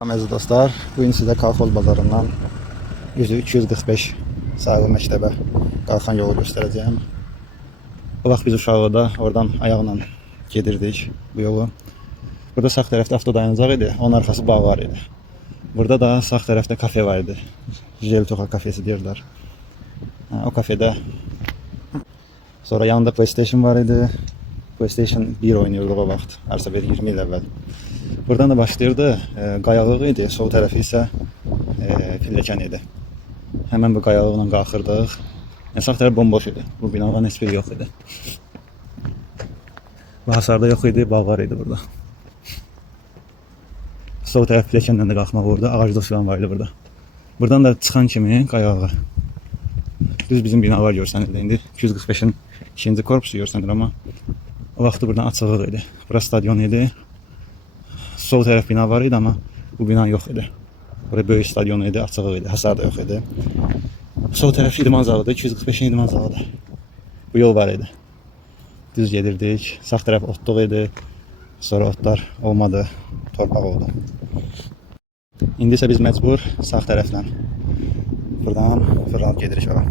Əziz dostlar, bugün sizə Kalfol bazarından 345 sayılı məktəbə qalxan yolu göstərəcəyim. Bu vaxt biz uşaqlıqda oradan ayaqla gedirdik bu yolu. Burada sağ tərəfdə avtodayanacaq idi, onun arxası bağ var idi. Burada da sağ tərəfdə kafe var idi. Jeltoxa kafesi deyirlər. O kafede sonra yanında PlayStation var idi. PlayStation 1 oynuyorduk o vaxt, arsa bir 20 il əvvəl. Buradan da başlayırdı, qayalıq idi, sol tərəfi isə pilləkən idi. Həmən bu qayalıqla qalxırdıq. Sağ tərəf bomboş idi, bu binaların heç biri yox idi. Bu hasarda yox idi, bağ var idi burada. Sol tərəf pilləkəndən də qalxmaq olurdu, ağac dosyan var idi burada. Buradan da çıxan kimi qayalığa. Düz bizim binalar görsənirdi, indi 245-in 2-ci korpusu görsənir, amma o vaxtı buradan açıqlıq idi. Burası stadion idi. Sol tərəf bina var idi, amma bu bina yox idi. Burası böyük stadion idi, açıqlıq idi, hasar da yox idi. Sol tərəf idman zalıdır, 245-in idman zalıdır. Bu yol var idi. Düz gedirdik, sağ tərəf otluq idi. Sonra otlar olmadı, torpaq oldu. İndi isə biz məcbur sağ tərəflə buradan fırlanıb gedirik ora.